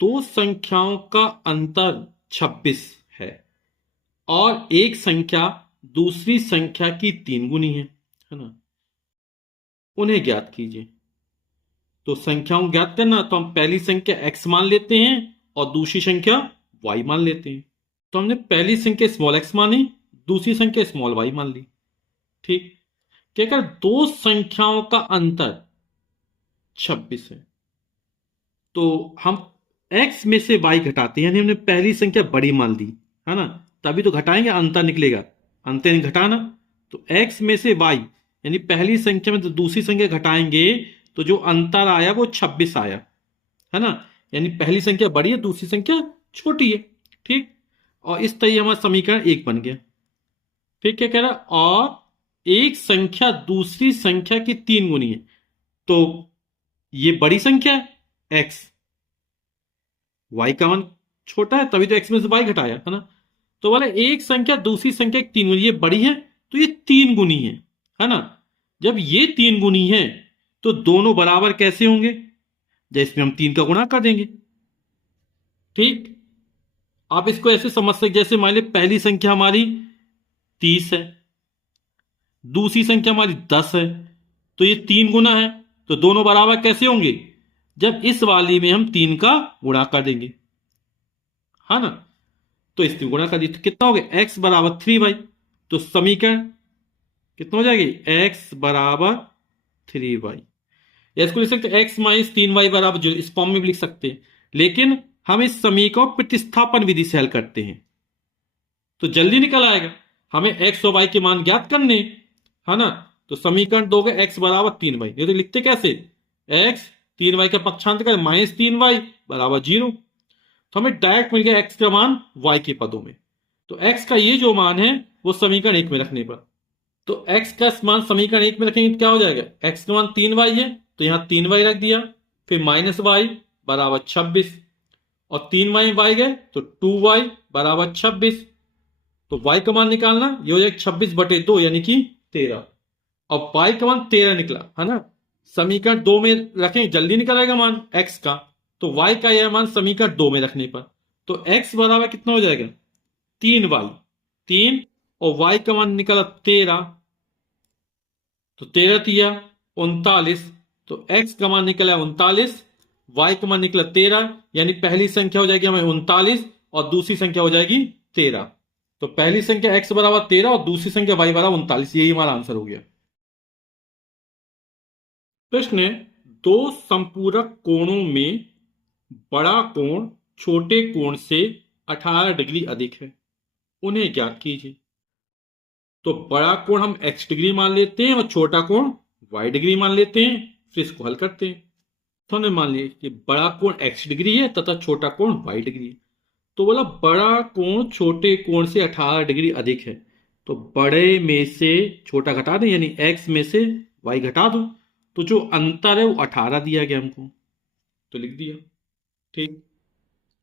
दो संख्याओं का अंतर 26 है और एक संख्या दूसरी संख्या की 3 गुनी है ना, उन्हें ज्ञात कीजिए। तो संख्याओं ज्ञात करना, तो हम पहली संख्या x मान लेते हैं और दूसरी संख्या y मान लेते हैं। तो हमने पहली संख्या स्मॉल x मानी, दूसरी संख्या स्मॉल y मान ली। ठीक, क्या कर दो संख्याओं का अंतर 26 है, तो हम x में से y घटाते हैं, यानी हमने पहली संख्या बड़ी मान ली है ना, तभी तो घटाएंगे, अंतर निकलेगा, अंतर नहीं घटाना। तो x में से y यानी पहली संख्या में तो दूसरी संख्या घटाएंगे तो जो अंतर आया वो 26 आया है ना, यानी पहली संख्या बड़ी है, दूसरी संख्या छोटी है। ठीक, और इस तरह हमारा समीकरण 1 बन गया। फिर क्या कह रहा, और एक संख्या दूसरी संख्या की 3 गुनी है, तो ये बड़ी संख्या है x, y का मान छोटा है तभी तो x में से y घटाया है ना। तो बोले एक संख्या दूसरी संख्या की 3 गुनी, ये बड़ी है तो ये 3 गुनी है ना। जब ये 3 गुनी है तो दोनों बराबर कैसे होंगे, जैसे हम 3 का गुणा कर देंगे। ठीक, आप इसको ऐसे समझ सकते, जैसे मान लीजिए पहली संख्या हमारी 30 है, दूसरी संख्या हमारी 10 है, तो ये 3 गुना है, तो दोनों बराबर कैसे होंगे, जब इस वाली में हम 3 का गुणा कर देंगे है ना। तो इसमें गुणा कर दिए तो कितना हो गया, x बराबर 3y। तो समीकरण कितना हो जाएगी, x बराबर 3y। इसको लिख सकते x माइनस 3y बराबर 0, इस फॉर्म में भी लिख सकते हैं, लेकिन हम इस समीकरण को प्रतिस्थापन विधि से हल करते हैं तो जल्दी निकल आएगा। हमें x और y के मान ज्ञात करने है ना। तो समीकरण दोगे x बराबर 3y, ये तो लिखते कैसे, x 3y का पक्षांतर कर माइनस 3y बराबर 0, तो हमें डायरेक्ट मिल गया x का मान y के पदों में। तो x का ये जो मान है वो समीकरण 1 में रखने पर, तो x का मान समीकरण 1 में रखेंगे तो क्या हो जाएगा, x का मान 3y है तो यहां 3y रख दिया, फिर माइनस y बराबर 26, और 3y y गए तो 2y बराबर 26। तो y का मान निकालना, ये हो जाएगा 26/2 यानी कि 13, और y का मान 13 निकला है ना। समीकरण 2 में रखें, जल्दी निकल आएगा मान x का, तो y का यह मान समीकरण 2 में रखने पर, तो x बराबर कितना हो जाएगा 3y, 3, और y का मान निकला 13, तो 13 तिया 39, तो x का मान निकला 39, y का मान निकला 13, यानी पहली संख्या हो जाएगी हमें 39 और दूसरी संख्या हो जाएगी 13। तो पहली संख्या x बराबर 13 और दूसरी संख्या y बराबर 39, यही हमारा आंसर हो गया। प्रश्न है, दो संपूरक कोणों में बड़ा कोण छोटे कोण से 18 डिग्री अधिक है, उन्हें ज्ञात कीजिए। तो बड़ा कोण हम x डिग्री मान लेते हैं और छोटा कोण y डिग्री मान लेते हैं, फिर इसको हल करते हैं। तो हमने मान लिया कि बड़ा कोण x डिग्री है तथा छोटा कोण y डिग्री है, तो बोला बड़ा कोण छोटे कोण से 18 डिग्री अधिक है, तो बड़े में से छोटा घटा दें, यानी x में से y घटा दो, तो जो अंतर है वो 18 दिया गया हमको, तो लिख दिया। ठीक,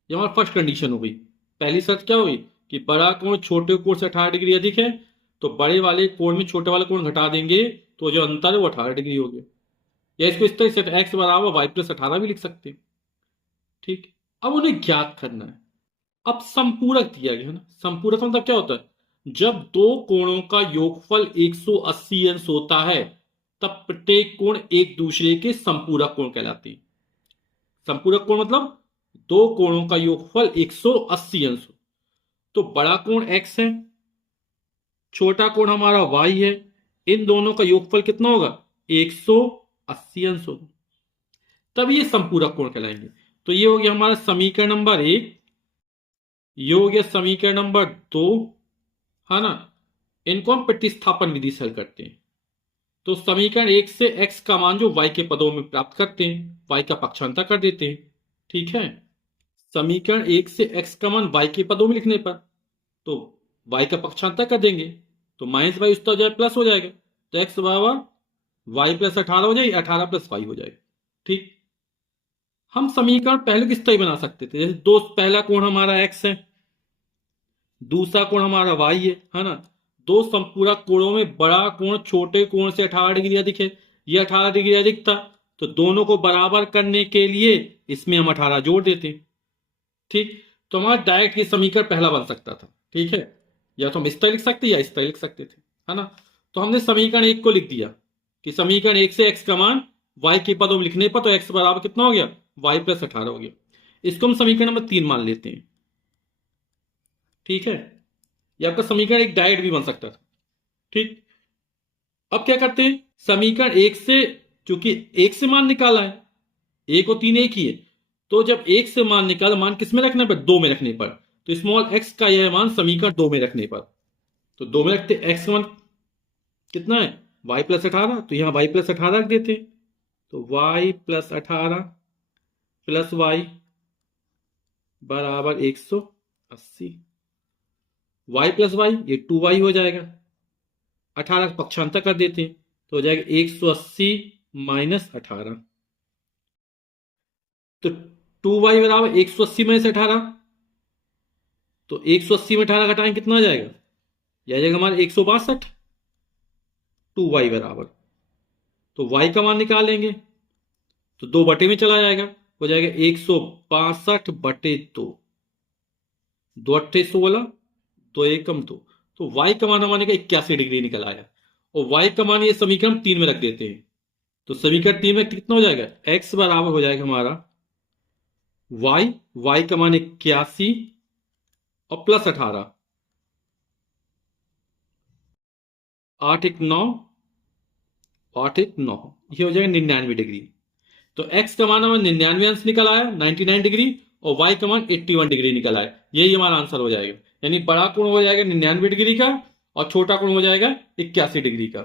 ये हमारा फर्स्ट कंडीशन हो गई। पहली शर्त क्या हुई कि बड़ा कोण छोटे कोण से 18 डिग्री अधिक है, तो बड़े वाले कोण में छोटे वाले कोण घटा देंगे तो जो अंतर है वो 18 डिग्री हो गया, या इसको इस तरह से x बराबर y प्लस 18 भी लिख सकते हैं। ठीक, अब उन्हें ज्ञात करना है। अब संपूरक दिया गया है ना, संपूरक मतलब क्या होता है, जब दो कोणों का योगफल 180 अंश होता है तब प्रत्येक कोण एक दूसरे के संपूरक कोण कहलाते हैं। संपूरक कोण मतलब दो कोणों का योगफल 180 अंश हो, तो बड़ा कोण x है, छोटा कोण हमारा y है, इन दोनों का योगफल कितना होगा 180 अंश होगा, तब ये संपूरक कोण कहलाएंगे। तो ये हो गया हमारा समीकरण नंबर 1, ये हो गया समीकरण नंबर 2 है ना। इनको हम प्रतिस्थापन विधि से हल करते हैं। तो समीकरण 1 से x का मान जो y के पदों में प्राप्त करते हैं, y का पक्षांतर कर देते हैं। ठीक है, समीकरण 1 से x का मान y के पदों में लिखने पर तो y का पक्षांतर कर देंगे, तो माइनस y उसका हो जाए प्लस हो जाएगा, तो x बराबर y प्लस 18 हो जाएगी, 18 प्लस y हो जाएगा। ठीक, हम समीकरण पहले किस तरह बना सकते थे, जैसे दो पहला कोण हमारा x है, दूसरा कोण हमारा y है ना। दो संपूरक कोणों में बड़ा कोण छोटे कोण से 18 डिग्री अधिक है, ये 18 डिग्री अधिक था, तो दोनों को बराबर करने के लिए इसमें हम 18 जोड़ देते हैं। ठीक, तो हमारा डायरेक्ट ये समीकरण पहला बन सकता था। ठीक है, या तो हम इस तरह लिख सकते या इस तरह लिख सकते थे, है ना। तो हमने समीकरण एक को लिख दिया कि समीकरण एक से एक्स का मान वाई के पदों में लिखने पर तो एक्स बराबर कितना हो गया, वाई प्लस 18 हो गया। इसको हम समीकरण नंबर 3 मान लेते हैं। ठीक है, ये आपका समीकरण एक डायरेक्ट भी बन सकता था। ठीक, अब क्या करते हैं, समीकरण एक से, क्योंकि एक से मान निकाला है, एक और तीन एक ही है, तो जब एक से मान निकाला, मान किस में रखने पर, दो में रखने पर, तो स्मॉल एक्स का यह मान समीकरण दो में रखने पर, तो दो में रखते एक्स का मान कितना है, वाई प्लस 18, तो यहां वाई प्लस 18 रख देते हैं। तो वाई प्लस 18 प्लस वाई बराबर 180। वाई प्लस वाई ये 2y हो जाएगा, 18 का पक्षांतर कर देते हैं तो हो जाएगा 180 माइनस 18। तो 2y बराबर 180 में से 18, तो 180 में 18 घटाएं कितना आ जाएगा, यह आ जाएगा हमारे 162। 2y बराबर, तो y का मान निकालेंगे तो दो बटे में चला जाएगा, हो जाएगा 162/2, दो अट्ठे 16, दो एकम दो, तो y का मान हमारे का 81 डिग्री निकल आया। और y का मान ये समीकरण 3 में रख देते हैं, तो समीकरण 3 में कितना हो जाएगा, x बराबर हो जाएगा हमारा y का मान 81 और प्लस 18, 8 1 9, 8 1 9, ये हो जाएगा 99 डिग्री। तो x का मान हमारा 99 अंश निकल आया 99 डिग्री, और y का मान 81 डिग्री निकल आया। यही हमारा आंसर हो जाएगा, यानी बड़ा कोण हो जाएगा 99 डिग्री का और छोटा कोण हो जाएगा 81 डिग्री का।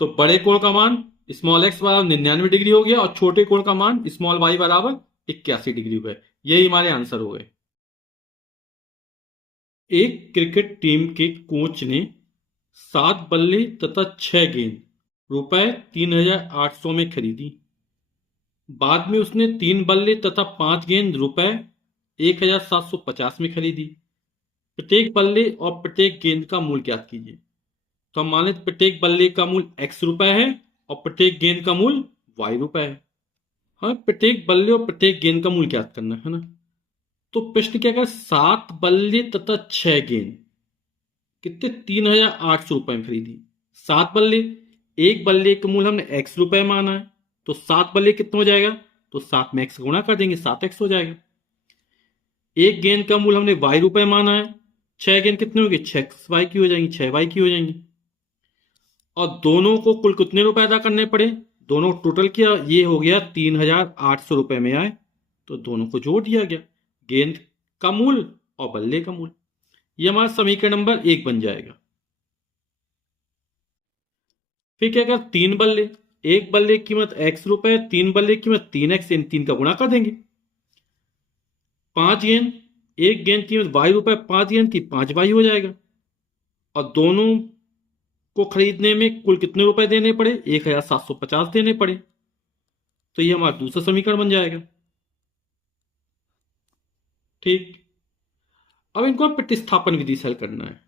तो बड़े कोण का मान स्मॉल एक्स बराबर 99 डिग्री हो गया और छोटे कोण का मान स्मॉल वाई बराबर 81 डिग्री हो गया। यही हमारे आंसर हो गए। एक क्रिकेट टीम के कोच ने 7 बल्ले तथा 6 गेंद रुपए 3800 में खरीदी। बाद में उसने 3 बल्ले तथा 5 गेंद रुपए 1750 में खरीदी। प्रत्येक बल्ले और प्रत्येक गेंद का मूल्य ज्ञात कीजिए। तो हम मान लेते प्रत्येक बल्ले का मूल्य x रुपए है और प्रत्येक गेंद का मूल्य y रुपए है। हमें प्रत्येक बल्ले और प्रत्येक गेंद का मूल्य ज्ञात करना है ना। तो प्रश्न क्या कर, 7 बल्ले तथा 6 गेंद कितने, 3800 रुपए में खरीदी। 7 बल्ले, एक बल्ले का मूल्य हमने x रुपए माना है, तो 7 बल्ले कितना हो जाएगा, तो 7 में x गुणा कर देंगे 7x हो जाएगा। एक गेंद का मूल्य हमने y रुपए माना है, 6 गेंद कितने होंगे, 6y की हो जाएंगी, 6y की हो जाएंगी। और दोनों को कुल कितने रुपए अदा करने पड़े, दोनों टोटल किया, ये हो गया 3800 रुपए में आए, तो दोनों को जोड़ दिया गया, गेंद का मूल्य और बल्ले का मूल्य। ये हमारा समीकरण नंबर 1 बन जाएगा। फिर क्या कर, 3 बल्ले, एक बल्ले की कीमत x रुपए, 3 बल्ले की कीमत 3x, इन 3 का गुणा कर देंगे। 5 गेंद, एक गेंद की कीमत y रुपए, 5 गेंद की 5y हो जाएगा। और दोनों को खरीदने में कुल कितने रुपए देने पड़े, 1750 देने पड़े, तो ये हमारा दूसरा समीकरण बन जाएगा। ठीक, अब इनको प्रतिस्थापन विधि से हल करना है।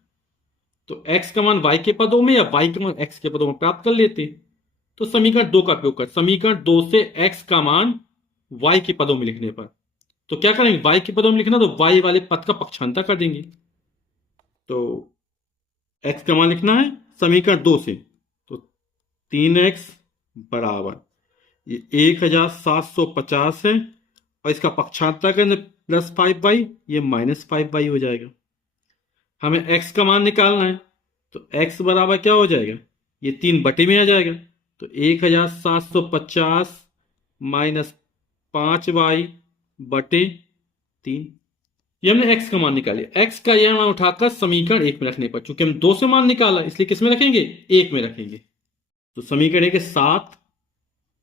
तो x का मान y के पदों में या y का मान x के पदों में प्राप्त कर लेते हैं। तो समीकरण 2 का उपयोग कर, समीकरण 2 से x का मान y के पदों में लिखने पर, तो क्या करेंगे, y के पदों में लिखना, तो y वाले पद का पक्षांतर कर देंगे। तो x का मान लिखना है समीकरण 2 से, तो 3x बराबर ये 1750 है, और इसका पक्षांतर करें प्लस 5y, ये माइनस 5y हो जाएगा। हमें x का मान निकालना है, तो x बराबर क्या हो जाएगा, ये 3 बटे में आ जाएगा, तो 1750 माइनस 5y बटे 3, ये हमने x का मान निकाले। x का यह मान उठाकर समीकरण 1 में रखने पर, चूंकि हम 2 से मान निकाला इसलिए किस में रखेंगे, 1 में रखेंगे। तो समीकरण 1 7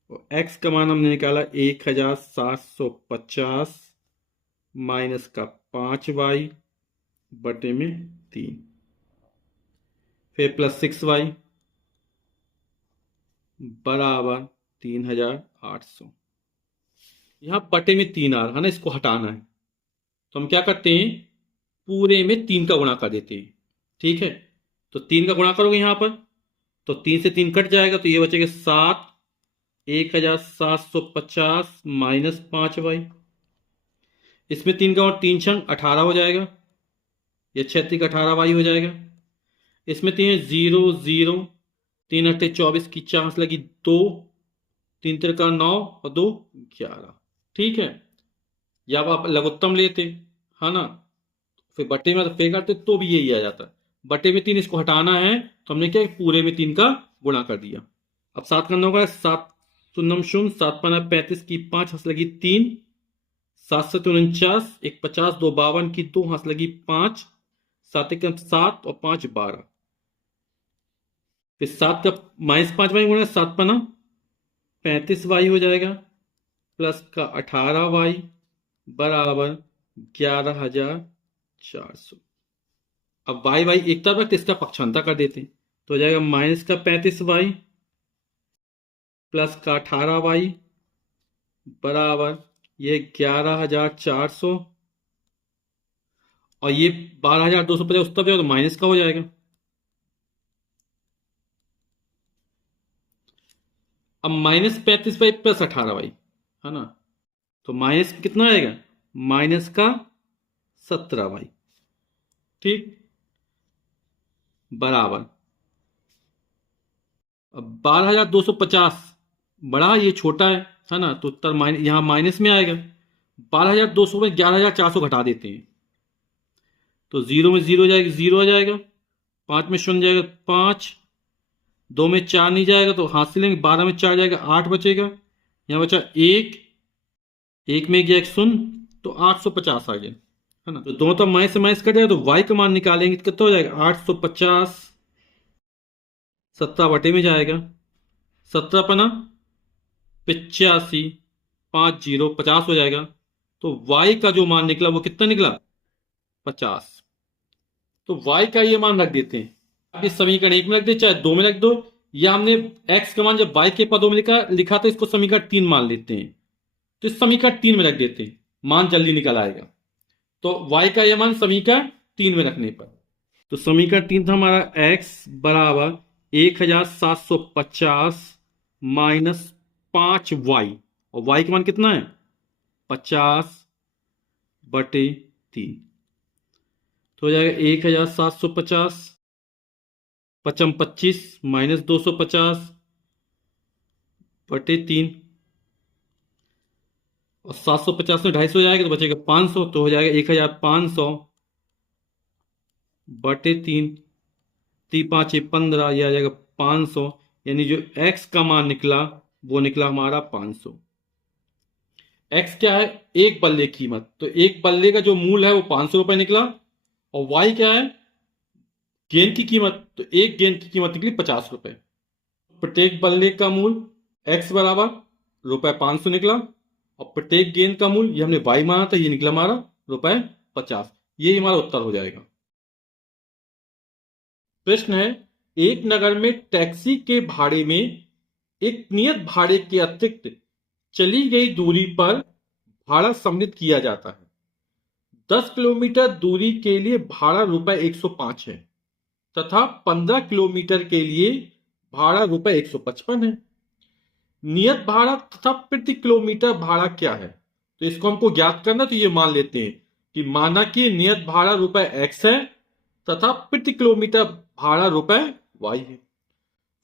और x का मान हमने निकाला 1750 माइनस का 5y बटे में 3, फिर प्लस 6y बराबर 3800। यहां बटे में 3 आ रहा है ना, इसको हटाना है, तो हम क्या करते हैं, पूरे में 3 का गुणा कर देते हैं। ठीक है, तो 3 का गुणा करोगे यहां पर, तो 3 से 3 कट जाएगा, तो ये बचेगा 7, 1750 माइनस 5y, इसमें 3 का और 3 छंग 18 हो जाएगा, या 36 18 वाई हो जाएगा। इसमें 3 0 0, 3 अट्ठे 24 की चांस लगी 2, 3 तिरका 9 और 2 11। ठीक है, या अब आप लघुत्तम लेते, है ना, फिर बटे में पे करते तो भी यही आ जाता। बटे में 3 इसको हटाना है तो हमने क्या पूरे में 3 का गुणा कर दिया। अब 7 करना होगा, 7 शून्यम शून्य, 7 पन्ना 35 की 5 हंस लगी 3, 7 से 49, 1 50, 2 52 की 2 हंस लगी 5, 7 एक 7 और 5 12। फिर 7 का -5 वाई गुणा 7 पन्ना 35 वाई हो जाएगा, प्लस का 18 वाई बराबर 11,400। अब वाई वाई एक तरफ रखते इसका पक्षांतर कर देते तो हो जाएगा माइनस का 35 वाई प्लस का 18 वाई बराबर ये 11,400, और ये 12,250 उस तरफ जाओ तो माइनस का हो जाएगा। अब -35 वाई प्लस 18 वाई, है ना, तो माइनस कितना आएगा, माइनस का 17 वाई। ठीक, बराबर अब 12,250 बड़ा ये छोटा है ना, तो उत्तर माइनस यहां माइनस में आएगा। 12,200 में 11,400 घटा देते हैं तो 0 में 0 जाएगा, 0 आ जाएगा, 5 में शून्य जाएगा 5, 2 में 4 नहीं जाएगा तो हाथ से लेंगे, 12 में 4 जाएगा 8 बचेगा, यहां बचा 1, 1 में गया 1 शून्य तो 850 आ गया, है ना। तो दोनों तरफ माइनस से माइनस कट जाएगा तो y का मान निकालेंगे तो कितना हो जाएगा 850, 17 बटे में जाएगा, 17 पना 85, 50 50 हो जाएगा। तो y का जो मान निकला वो कितना निकला 50। तो y का ये मान रख देते हैं, आप इस समीकरण 1 में रख दे चाहे 2 में रख दो, या हमने x का मान जब y के पदों में लिखा था इसको समीकरण 3 मान लेते हैं, तो इस समीकरण 3 में रख देते हैं, मान जल्दी निकल आएगा। तो y का यह मान समीकरण 3 में रखने पर, तो समीकरण 3 था हमारा x बराबर 1,750 माइनस 5y, और y का मान कितना है 50 बटे 3, तो हो जाएगा 1,750, 5 25 माइनस 250 बटे 3, और 750 में 250 हो जाएगा तो बचेगा 500, तो हो जाएगा 1,500 बटे 3, 3 5 15, यह आ जाएगा 500, यानी जो x का मान निकला वो निकला हमारा 500। x क्या है, एक बल्ले की कीमत, तो एक बल्ले का जो मूल है वो 500 रुपए निकला, और y क्या है गेंद की कीमत, तो एक गेंद की कीमत निकली 50 रुपए। प्रत्येक बल्ले का मूल x बराबर रुपए 500 निकला, और प्रत्येक गेंद का मूल ये हमने y माना था, ये निकला हमारा रुपए 50। ये हमारा उत्तर हो जाएगा। प्रश्न है, एक नगर में टैक्सी के भाड़े में एक नियत भाड़े के अतिरिक्त चली गई दूरी पर भाड़ा सम्मिलित किया जाता है। 10 किलोमीटर दूरी के लिए भाड़ा रुपए 105 है तथा 15 किलोमीटर के लिए भाड़ा रुपए 155 है। नियत भाड़ा तथा प्रति किलोमीटर भाड़ा क्या है, तो इसको हमको ज्ञात करना, तो ये मान लेते हैं कि माना कि नियत भाड़ा रुपए x है तथा प्रति किलोमीटर भाड़ा रुपए y है।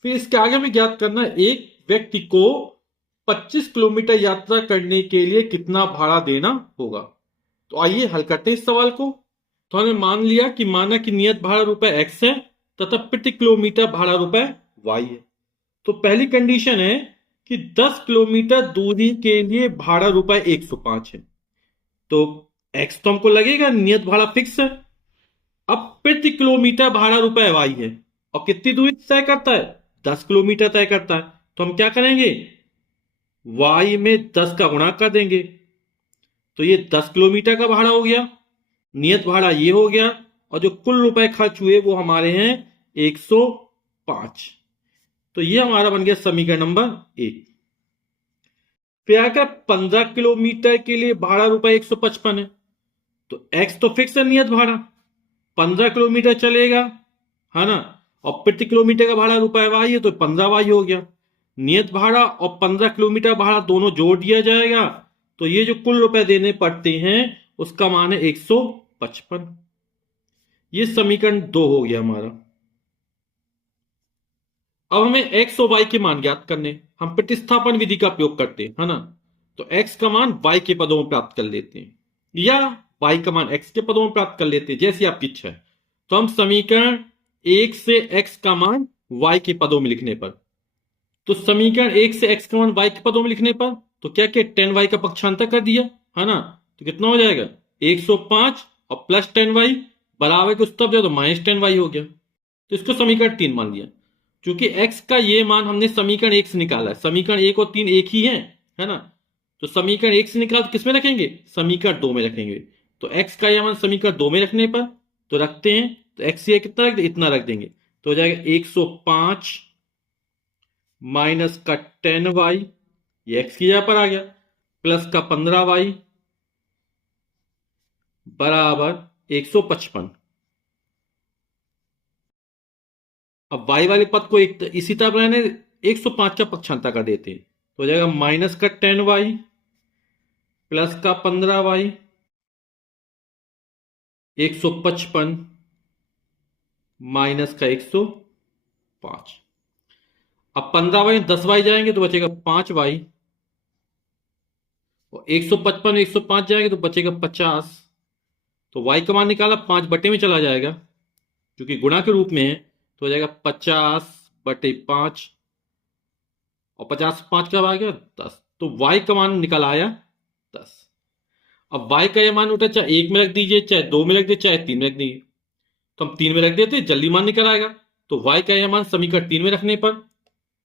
फिर इसके आगे हमें ज्ञात करना, एक व्यक्ति को 25 किलोमीटर यात्रा करने के लिए कितना भाड़ा देना होगा। तो आइए हल करते हैं इस सवाल को। तो हमने मान लिया कि माना कि नियत भाड़ा रुपए x है तथा प्रति किलोमीटर भाड़ा रुपए y है। तो पहली कंडीशन है कि 10 किलोमीटर दूरी के लिए भाड़ा रुपए 105 है, तो x तो हमको लगेगा नियत भाड़ा फिक्स है। अब प्रति किलोमीटर भाड़ा रुपए y है, और कितनी दूरी तय करता है 10 किलोमीटर तय करता है, तो हम क्या करेंगे y में 10 का गुणा कर देंगे, तो ये 10 किलोमीटर का भाड़ा हो गया, नियत भाड़ा ये हो गया, और जो कुल रुपए खर्च हुए वो हमारे हैं 105। तो ये हमारा बन गया समीकरण नंबर 1। फिर आकर 15 किलोमीटर के लिए भाड़ा रुपए 155 है, तो x तो फिक्स है नियत भाड़ा, 15 किलोमीटर चलेगा, है ना, और प्रति किलोमीटर का भाड़ा रुपए y है तो 15y हो गया। नियत भाड़ा और 15 किलोमीटर भाड़ा दोनों जोड़ दिया जाएगा, तो ये जो कुल रुपए देने पड़ते हैं उसका मान है 155। ये समीकरण 2 हो गया हमारा। अब हमें x और y के मान ज्ञात करने, हम प्रतिस्थापन विधि का प्रयोग करते हैं, है ना। तो x का मान y के पदों में प्राप्त कर लेते हैं, या y का मान x के पदों में प्राप्त कर लेते हैं, जैसी आपकी इच्छा है। तो हम समीकरण 1 से x का मान y के पदों में लिखने पर, तो समीकरण 1 से x का मान y के पदों में लिखने पर, तो क्या क्या 10y का पक्षांतर कर दिया, है ना। तो कितना हो जाएगा 105 और प्लस 10y बराबर के उस तरफ जाओ तो माइनस 10y हो गया। तो इसको समीकरण 3 मान लिया। क्योंकि x का ये मान हमने समीकरण 1 से निकाला है, समीकरण 1 और 3 एक ही है ना। तो समीकरण 1 से निकाल तो किसमें रखेंगे, समीकरण 2 में रखेंगे। तो x का यह मान समीकरण 2 में रखने पर, तो रखते हैं, तो x ये कितना रख दे, इतना रख देंगे। तो हो जाएगा 105 माइनस का 10y, ये x की जगह पर आ गया, प्लस का 15y बराबर 155। अब y वाले पद को एक इसी तरह रहने 105 का पक्षांतर कर देते हैं, तो हो जाएगा माइनस का 10y प्लस का 15y 155 माइनस का 105। अब 15y 10y जाएंगे तो बचेगा 5y, और 155 105 जाएंगे तो बचेगा 50। तो y का मान निकाला, 5 बटे में चला जाएगा क्योंकि गुणा के रूप में है, तो हो जाएगा 50/5, और 50 5 कब आ गया 10। तो y का मान निकल आया 10। अब y का यह मान उठा, चाहे 1 में रख दीजिए, चाहे 2 में रख दीजिए, चाहे 3 में रख दीजिए। तो हम 3 में रख देते, जल्दी मान निकल आएगा। तो y का यह मान समीकरण 3 में रखने पर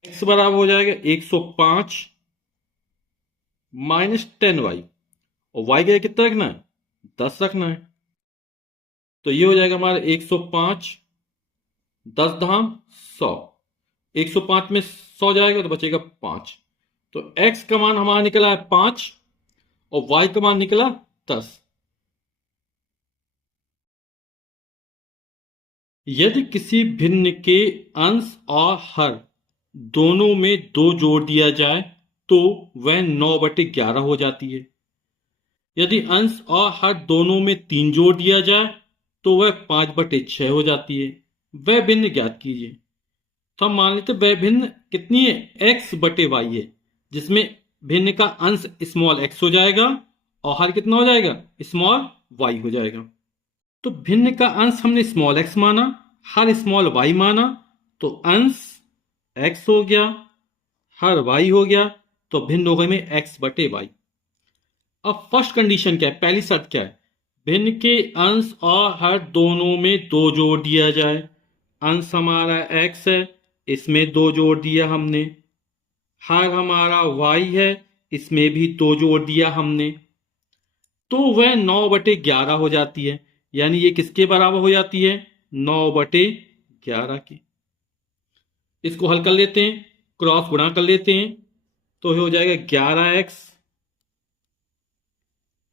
x बराबर हो जाएगा 105 माइनस 10y, और y का कितना रखना है 10 रखना है। तो ये हो जाएगा हमारा 105 10 धाम 100, 105 में 100 जाएगा तो बचेगा 5। तो x का मान हमारा निकला है 5 और y का मान निकला 10। यदि किसी भिन्न के अंश और हर दोनों में 2 जोड़ दिया जाए तो वह 9/11 हो जाती है। यदि अंश और हर दोनों में 3 जोड़ दिया जाए तो वह 5/6 हो जाती है। वह भिन्न ज्ञात कीजिए। तो हम मान लेते वह भिन्न कितनी है, x/y है, जिसमें भिन्न का अंश स्मॉल x हो जाएगा और हर कितना हो जाएगा स्मॉल y हो जाएगा। तो भिन्न का अंश हमने स्मॉल x माना, हर स्मॉल y माना, तो अंश x हो गया, हर y हो गया, तो भिन्न हो गए में x/y। अब फर्स्ट कंडीशन क्या है, पहली शर्त क्या है, भिन्न के अंश और हर दोनों में 2 जोड़ दिया जाए। अंश हमारा x है, इसमें 2 जोड़ दिया हमने, हर हमारा y है, इसमें भी 2 जोड़ दिया हमने, तो वह 9/11 हो जाती है। यानी ये किसके बराबर हो जाती है 9/11 की। इसको हल कर लेते हैं, क्रॉस गुणा कर लेते हैं, तो हो जाएगा 11x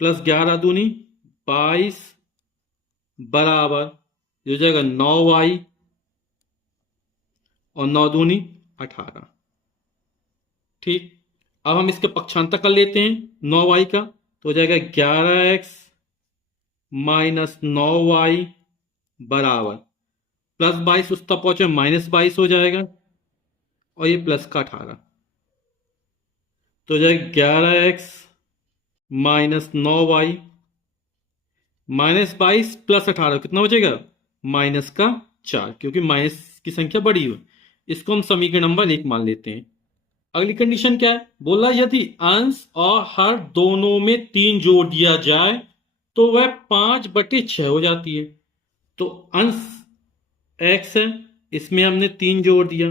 प्लस 11 दूनी 22 बराबर हो जाएगा 9y और 9 दूनी 18। ठीक, अब हम इसके पक्षांतर कर लेते हैं 9y का, तो हो जाएगा 11x माइनस 9y बराबर प्लस 22 उस तक पहुंचे माइनस 22 हो जाएगा, और ये प्लस का 18। तो हो जाएगा 11x minus 9y minus 22 plus 18 कितना बचेगा माइनस का 4, क्योंकि माइनस की संख्या बड़ी है। इसको हम समीकरण नंबर 1 मान लेते हैं। अगली कंडीशन क्या है, बोला यदि अंश और हर दोनों में 3 जोड़ दिया जाए तो वह 5/6 हो जाती है। तो अंश x है, इसमें हमने 3 जोड़ दिया,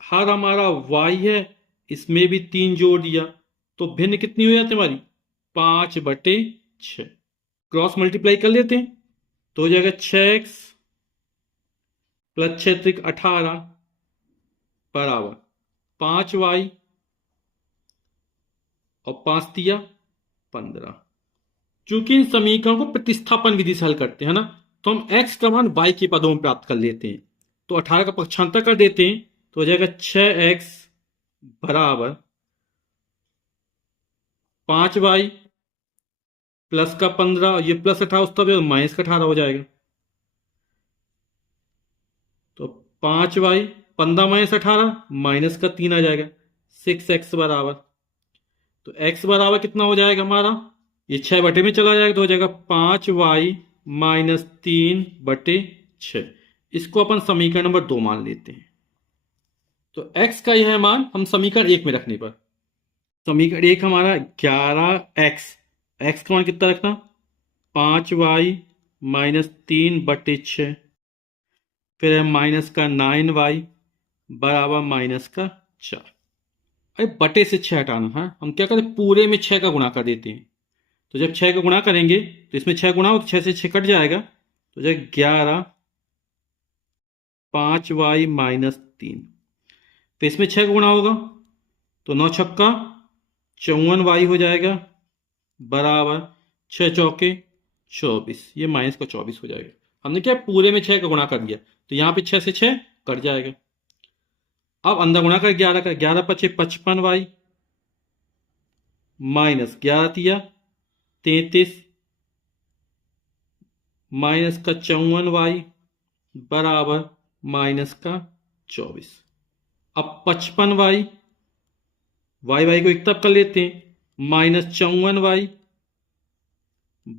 हर हमारा y है, इसमें भी 3 जोड़ दिया, तो भिन्न कितनी हो जाती है हमारी 5/6। क्रॉस मल्टीप्लाई कर लेते हैं, तो हो जाएगा 6x प्लस 6 18 बराबर 5y और 5 दिया 15। चूंकि इन समीकरणों को प्रतिस्थापन विधि से हल करते हैं ना, तो हम x का मान y के पदों में प्राप्त कर लेते हैं। तो 18 का पक्षांतर कर देते हैं, तो हो जाएगा 6x बराबर 5y प्लस का 15, ये प्लस 18 उस तरफ माइनस का 18 हो जाएगा। तो 5y, 15 माइनस 18 माइनस का 3 आ जाएगा। 6x बराबर, तो x बराबर कितना हो जाएगा हमारा, ये 6 बटे में चला जाएगा तो हो जाएगा 5y माइनस 3/6। इसको अपन समीकरण नंबर 2 मान लेते हैं। तो x का यह मान हम समीकरण 1 में रखने पर, समीकरण 1 हमारा 11x, x का मान कितना रखना, 5y माइनस 3/6, फिर है माइनस का 9y बराबर माइनस का 4। अरे बटे से 6 हटाना है, हम क्या करें पूरे में 6 का गुणा कर देते हैं। तो जब 6 का गुणा करेंगे तो इसमें 6 गुणा हो तो 6 से 6 कट जाएगा, तो जब 11 5y माइनस 3, तो इसमें 6 का गुणा होगा तो 9 छक्का 54y हो जाएगा बराबर 6 चौके 24, ये माइनस का 24 हो जाएगा। हमने क्या पूरे में 6 का गुणा कर दिया तो यहाँ पे 6 से 6 कट जाएगा। अब अंदर गुणा कर 11 का, 11 पचे 55y माइनस 11 तिया 33 माइनस का 54y बराबर माइनस का 24। अब 55y, वाई को एक तरफ कर लेते हैं, माइनस 54y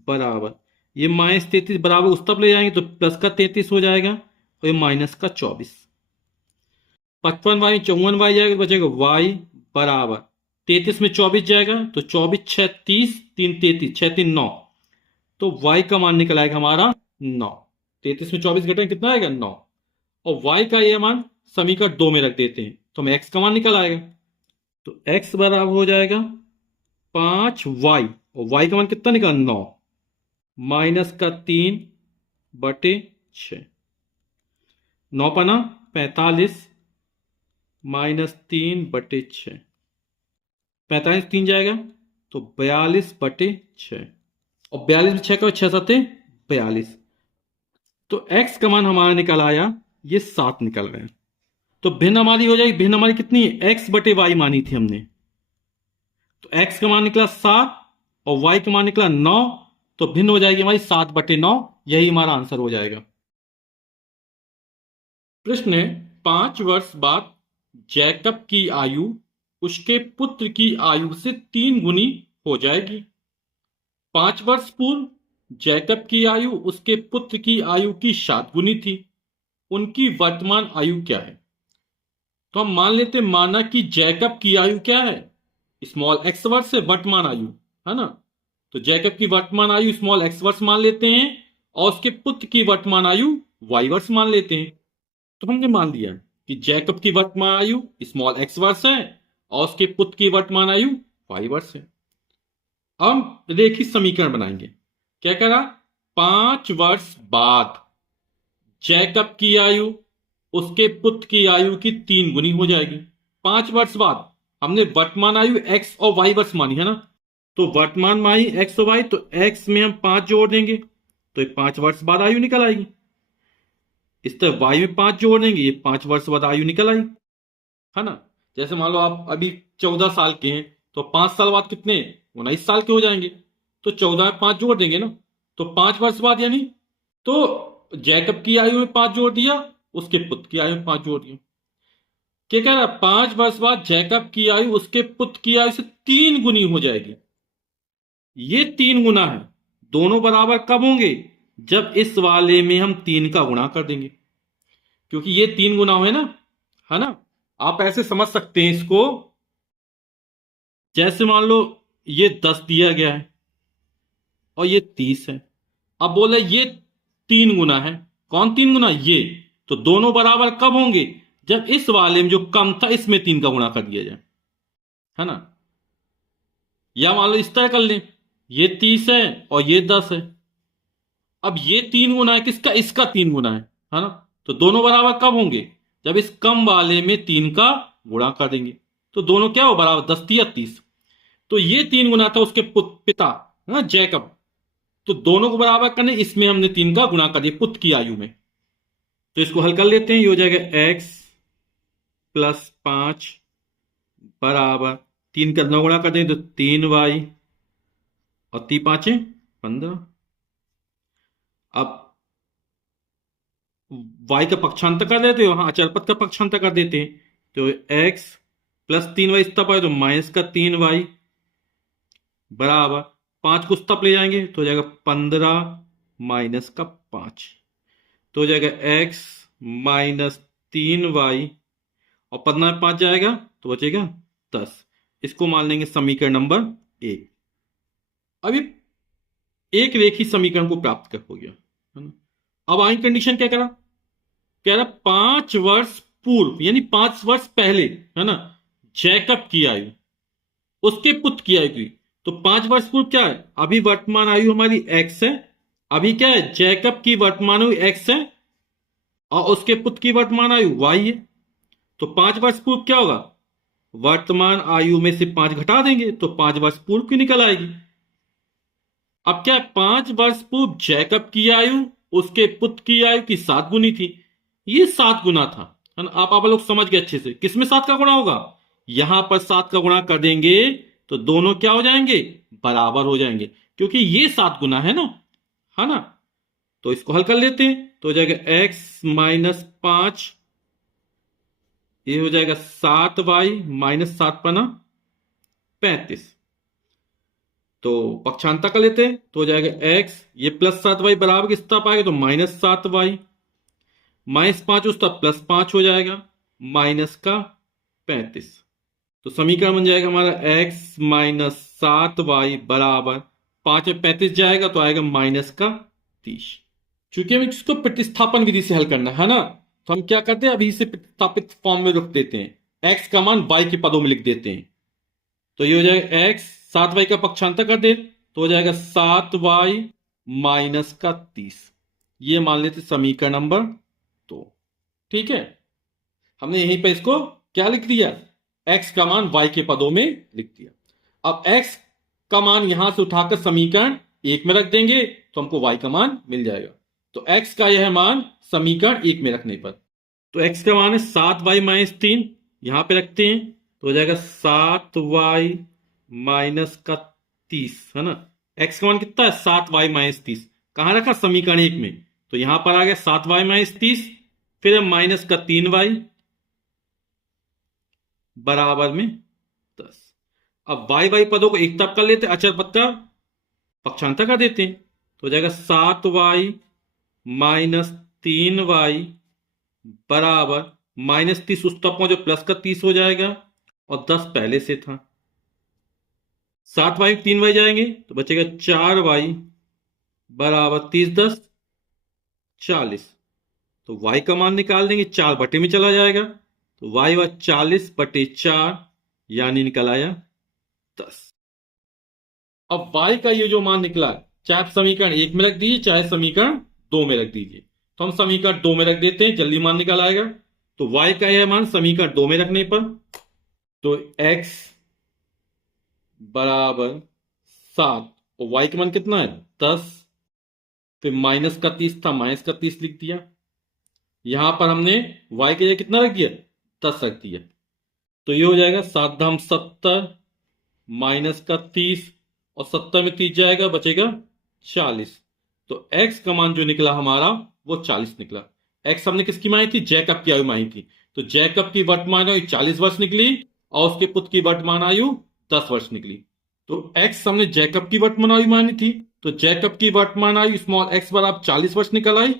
बराबर, ये माइनस 33 बराबर उस तरफ ले जाएंगे तो प्लस का 33 हो जाएगा और ये माइनस का 24। 55y 54y जाएगा तो बचेगा y बराबर 33 में 24 जाएगा तो 24 6 30, 3 33, 6 3 9, तो y का मान निकल आएगा हमारा 9। 33 में 24 घटाएं कितना आएगा 9, और y का ये मान समीकरण 2 में रख देते हैं तो हमें x का मान निकल आएगा। तो x बराबर हो जाएगा 5y, और y का मान कितना निकला 9, माइनस का 3/6, 9 पना 45 माइनस 3/6, 45 3 जाएगा तो 42/6, और 42 में 6 का 6 7 42, तो x का मान हमारा निकल आया ये 7 निकल गया। तो भिन्न हमारी हो जाएगी, भिन्न हमारी कितनी है, x/y मानी थी हमने, तो x का मान निकला 7 और y का मान निकला 9, तो भिन्न हो जाएगी हमारी 7/9, यही हमारा आंसर हो जाएगा। प्रश्न है 5 वर्ष बाद जैकब की आयु उसके पुत्र की आयु से 3 गुनी हो जाएगी। 5 वर्ष पूर्व जैकब की आयु उसके पुत्र की आयु की 7 गुनी थी, उनकी वर्तमान आयु क्या है। तो हम मान लेते माना कि जैकब की आयु क्या है, स्मॉल एक्स वर्ष से वर्तमान आयु है ना, तो जैकब की वर्तमान आयु स्मॉल एक्स वर्ष मान लेते हैं और उसके पुत्र की वर्तमान आयु वाई वर्ष मान लेते हैं। तो हमने मान लिया कि जैकब की वर्तमान आयु स्मॉल एक्स वर्ष है और उसके पुत्र की वर्तमान आयु वाई वर्ष है। अब हम रेखीय समीकरण बनाएंगे। क्या करा, 5 वर्ष बाद जैकब की आयु उसके पुत्र की आयु की 3 गुनी हो जाएगी। 5 वर्ष बाद हमने वर्तमान आयु एक्स और वाई वर्ष मानी है ना, तो वर्तमान आयु एक्स और वाई, तो एक्स में हम 5 जोड़ देंगे तो ये 5 वर्ष बाद आयु निकल आएगी। इस तरह वाई में 5 जोड़ देंगे, ये 5 वर्ष बाद आयु निकल आई है ना। जैसे मान लो आप अभी 14 साल के हैं तो 5 साल बाद कितने 19 साल के हो जाएंगे, तो 14 में 5 जोड़ देंगे ना, तो 5 वर्ष बाद यानी, तो जैकब की आयु में 5 जोड़ दिया, उसके पुत्र की आयु में 5 जोड़ दिया। क्या कह रहा है, 5 वर्ष बाद जैकब की आयु उसके पुत्र की आयु से 3 गुनी हो जाएगी। ये 3 गुना है, दोनों बराबर कब होंगे, जब इस वाले में हम 3 का गुणा कर देंगे, क्योंकि ये 3 गुना हुए ना, है ना। आप ऐसे समझ सकते हैं इसको, जैसे मान लो ये 10 दिया गया है और ये 30 है, अब बोले ये 3 गुना है, कौन 3 गुना, ये, तो दोनों बराबर कब होंगे, जब इस वाले में जो कम था इसमें 3 का गुणा कर दिया जाए, है ना। या मान लो इस तरह कर लें, ये 30 है और ये 10 है, अब ये 3 गुना है किसका, इसका 3 गुना है ना, तो दोनों बराबर कब होंगे, जब इस कम वाले में 3 का गुणा कर देंगे, तो दोनों क्या हो बराबर, 10 या 30। तो ये 3 गुना था उसके पिता है ना जैकब, तो दोनों को बराबर करने इसमें हमने 3 का गुणा कर दिया पुत्र की आयु में, तो इसको हल कर लेते हैं। ये हो जाएगा x प्लस 5 बराबर 3 का 9 गुणा कर दें तो 3y और 3 5 15। अब y का पक्षांतर कर देते हो, हाँ अचर पद का पक्षांतर कर देते हैं, तो x प्लस 3y इस तरफ आए तो माइनस का 3y बराबर 5 को उस तरफ ले जाएंगे तो हो जाएगा 15 माइनस का 5, तो हो जाएगा x माइनस 3y, और 15 में 5 जाएगा तो बचेगा 10। इसको मान लेंगे समीकरण नंबर 1। अब ये एक रेखी समीकरण को प्राप्त कर हो गया, है ना। अब आई कंडीशन क्या करा, कह रहा 5 वर्ष पूर्व यानी 5 वर्ष पहले, है ना, जैकब की आयु उसके पुत्र की आयु की। तो 5 वर्ष पूर्व क्या है, अभी वर्तमान आयु हमारी x है, अभी क्या है जैकब की वर्तमान आयु x है और उसके पुत्र की वर्तमान आयु y है। तो 5 वर्ष पूर्व क्या होगा, वर्तमान आयु में से 5 घटा देंगे तो 5 वर्ष पूर्व की निकल आएगी। अब क्या है 5 वर्ष पूर्व जैकब की आयु उसके पुत्र की आयु की 7 गुनी थी, ये 7 गुना था, है ना। आप लोग समझ गए अच्छे से, किसमें 7 का गुणा होगा, यहां पर 7 का गुणा कर देंगे तो दोनों क्या हो जाएंगे, बराबर हो जाएंगे, क्योंकि ये 7 गुना है ना। तो इसको हल कर लेते हैं तो हो जाएगा x माइनस 5, ये हो जाएगा 7y माइनस 7 पना 35। तो पक्षांतर कर लेते हैं तो हो जाएगा x, ये प्लस 7y बराबर किस तरफ आएगा तो माइनस 7y, माइनस 5 उस तरफ प्लस 5 हो जाएगा माइनस का 35। तो समीकरण बन जाएगा हमारा x माइनस 7y बराबर 5 में 35 जाएगा तो आएगा माइनस का 30। चूंकि हमें इसको प्रतिस्थापन विधि से हल करना है ना, तो हम क्या करते हैं अभी इसे प्रतिस्थापित फॉर्म में रख देते हैं, x का मान y के पदों में लिख देते हैं। तो ये हो जाएगा x, 7y का पक्षांतर कर दे तो हो जाएगा 7y माइनस का 30, ये मान लेते समीकरण नंबर 2। ठीक है, हमने यहीं पे इसको क्या लिख दिया, x का मान y के पदों में लिख दिया। अब x का मान यहां से उठाकर समीकरण 1 में रख देंगे तो हमको y का मान मिल जाएगा। तो x का यह मान समीकरण 1 में रखने पर, तो x का मान है 7y माइनस 3, यहां पे रखते हैं तो हो जाएगा 7y माइनस का 30, है ना। x का मान कितना है 7y माइनस 30, कहां रखा समीकरण 1 में, तो यहां पर आ गया 7y माइनस 30, फिर माइनस का 3y बराबर में 10। अब y पदों को एक तरफ कर लेते, अचर पद का पक्षांतर कर देते हैं तो हो जाएगा 7y माइनस 3y बराबर माइनस 30 उस तरफ पहुंचो प्लस का 30 हो जाएगा और 10 पहले से था, 7y 3y जाएंगे तो बचेगा 4y बराबर 30 10 40। तो y का मान निकाल देंगे, 4 बटे में चला जाएगा तो y व 40 बटे 4 यानी निकल आया 10। अब y का ये जो मान निकला, चाहे समीकरण 1 में रख दीजिए चाहे समीकरण 2 में रख दीजिए, तो हम समीकरण 2 में रख देते हैं, जल्दी मान निकल आएगा। तो y का यह मान समीकरण 2 में रखने पर तो x बराबर 7 और y का मान कितना है 10, फिर माइनस का 30 था माइनस का 30 लिख दिया, यहां पर हमने y के लिए कितना रख दिया 10 रख दिया, तो ये हो जाएगा 7 धाम 70 माइनस का 30 और 70 में 30 जाएगा बचेगा 40। तो x का मान जो निकला हमारा वो 40 निकला। x हमने किसकी मानी थी, जैकब की आयु मानी थी, तो जैकब की वर्तमान आयु 40 वर्ष निकली और उसके पुत्र की वर्तमान आयु 10 वर्ष निकली। तो x हमने जैकब की वर्तमान आयु मानी थी, तो जैकब की वर्तमान आयु स्मॉल x बराबर 40 वर्ष निकल आई,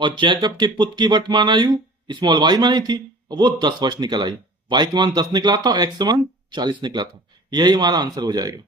और जैकब के पुत्र की वर्तमान आयु स्मॉल y मानी थी और वो 10 वर्ष निकल आई। y के मान 10 निकला था और x का मान 40 निकला था, यही हमारा आंसर हो जाएगा।